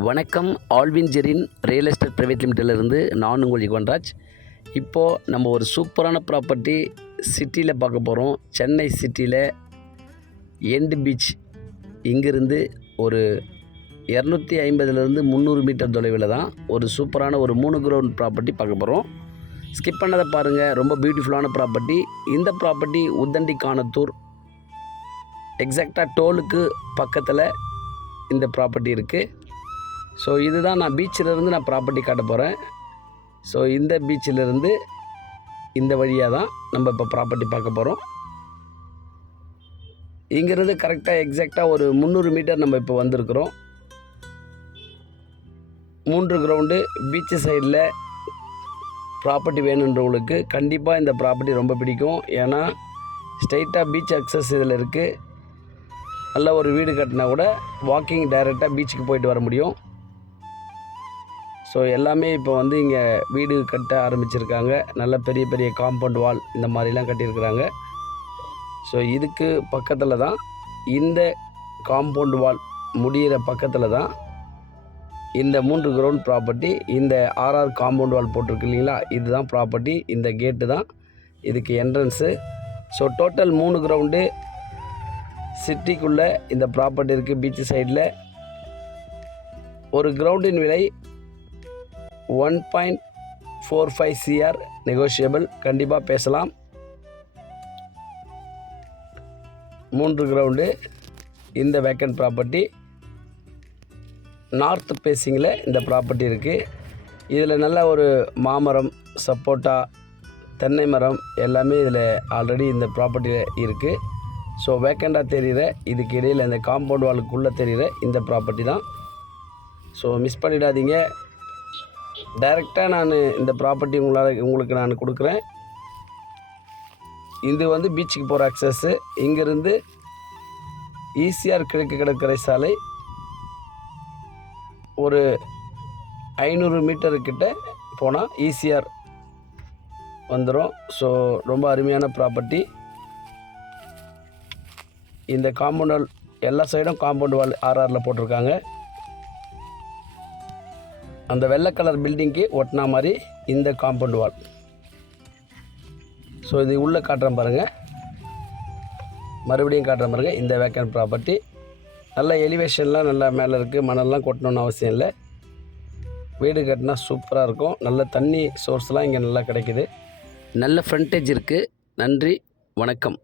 வணக்கம். Alvin Jerin real estate private லிமிட்டட்லேருந்து நான் உங்கள் யுவன்ராஜ். இப்போது நம்ம ஒரு சூப்பரான ப்ராப்பர்ட்டி சிட்டியில் பார்க்க போகிறோம். சென்னை சிட்டியில் எண்டு பீச் இங்கிருந்து ஒரு 250லேருந்து 300 மீட்டர் தொலைவில் தான் ஒரு சூப்பரான ஒரு 3 கிரவுண்ட் ப்ராப்பர்ட்டி பார்க்க போகிறோம். ஸ்கிப் பண்ணதை பாருங்கள். ரொம்ப பியூட்டிஃபுல்லான ப்ராப்பர்ட்டி. இந்த ப்ராப்பர்ட்டி உத்தண்டி கானத்தூர் எக்ஸாக்டாக டோலுக்கு பக்கத்தில் இந்த ப்ராப்பர்ட்டி இருக்குது. ஸோ இதுதான் நான் பீச்சிலேருந்து நான் ப்ராப்பர்ட்டி காட்ட போகிறேன். ஸோ இந்த பீச்சிலேருந்து இந்த வழியாக தான் நம்ம இப்போ ப்ராப்பர்ட்டி பார்க்க போகிறோம். இங்கேருந்து கரெக்டாக எக்ஸாக்டாக ஒரு 300 மீட்டர் நம்ம இப்போ வந்திருக்கிறோம். 3 கிரவுண்டு பீச்சு சைடில் ப்ராப்பர்ட்டி வேணுன்றவங்களுக்கு கண்டிப்பாக இந்த ப்ராப்பர்ட்டி ரொம்ப பிடிக்கும். ஏன்னா ஸ்ட்ரைட்டாக பீச் அக்சஸ் இதில் இருக்குது. நல்ல ஒரு வீடு கட்டினா கூட வாக்கிங் டைரெக்டாக பீச்சுக்கு போயிட்டு வர முடியும். ஸோ எல்லாமே இப்போ வந்து இங்கே வீடு கட்ட ஆரம்பிச்சிருக்காங்க. நல்ல பெரிய பெரிய காம்பவுண்ட் வால் இந்த மாதிரிலாம் கட்டியிருக்கிறாங்க. ஸோ இதுக்கு பக்கத்தில் தான் இந்த காம்பவுண்ட் வால் முடிகிற பக்கத்தில் தான் இந்த 3 கிரவுண்ட் ப்ராப்பர்ட்டி. இந்த ஆர்ஆர் காம்பவுண்ட் வால் போட்டிருக்கு இல்லைங்களா, இதுதான் ப்ராப்பர்ட்டி. இந்த கேட்டு தான் இதுக்கு என்ட்ரன்ஸு. ஸோ டோட்டல் 3 கிரவுண்டு சிட்டிக்குள்ளே இந்த ப்ராப்பர்ட்டி இருக்குது. பீச்சு சைடில் ஒரு கிரவுண்டின் விலை 1.45 CR நெகோஷியபிள். கண்டிப்பாக பேசலாம். 3 கிரவுண்டு இந்த வேக்கன்ட் ப்ராப்பர்ட்டி. நார்த் பேசிங்கில் இந்த ப்ராப்பர்ட்டி இருக்குது. இதில் நல்ல ஒரு மாமரம், சப்போட்டா, தென்னை மரம் எல்லாமே இதில் ஆல்ரெடி இந்த ப்ராப்பர்ட்டியில் இருக்குது. ஸோ வேக்கண்டாக தெரிகிற இதுக்கு இடையில் இந்த காம்பவுண்ட் வாலுக்குள்ளே தெரிகிற இந்த ப்ராப்பர்ட்டி தான். ஸோ மிஸ் பண்ணிடாதீங்க. டைரெக்டாக நான் இந்த ப்ராப்பர்ட்டி உங்களுக்கு நான் கொடுக்குறேன். இது வந்து பீச்சுக்கு போகிற அக்சஸ்ஸு. இங்கேருந்து ஈசிஆர் கிழக்கு கடற்கரை சாலை ஒரு 500 மீட்டருக்கிட்ட போனால் ஈசிஆர் வந்துடும். ஸோ ரொம்ப அருமையான ப்ராப்பர்ட்டி. இந்த காம்பவுண்ட் வால் எல்லா சைடும் காம்பவுண்ட் வால் ஆர்ஆரில் போட்டிருக்காங்க. அந்த வெள்ளை கலர் பில்டிங்க்கு ஒட்டினா மாதிரி இந்த காம்பவுண்ட் வால். ஸோ இது உள்ளே காட்டுறேன் பாருங்கள். மறுபடியும் காட்டுறேன் பாருங்கள். இந்த வேக்கன்ட் ப்ராப்பர்ட்டி நல்ல எலிவேஷன்லாம் நல்லா மேலே இருக்குது. மணல்லாம் கொட்டணுன்னு அவசியம் இல்லை. வீடு கட்டினா சூப்பராக இருக்கும். நல்ல தண்ணி சோர்ஸ்லாம் இங்கே நல்லா கிடைக்குது. நல்ல ஃப்ரண்டேஜ் இருக்குது. நன்றி, வணக்கம்.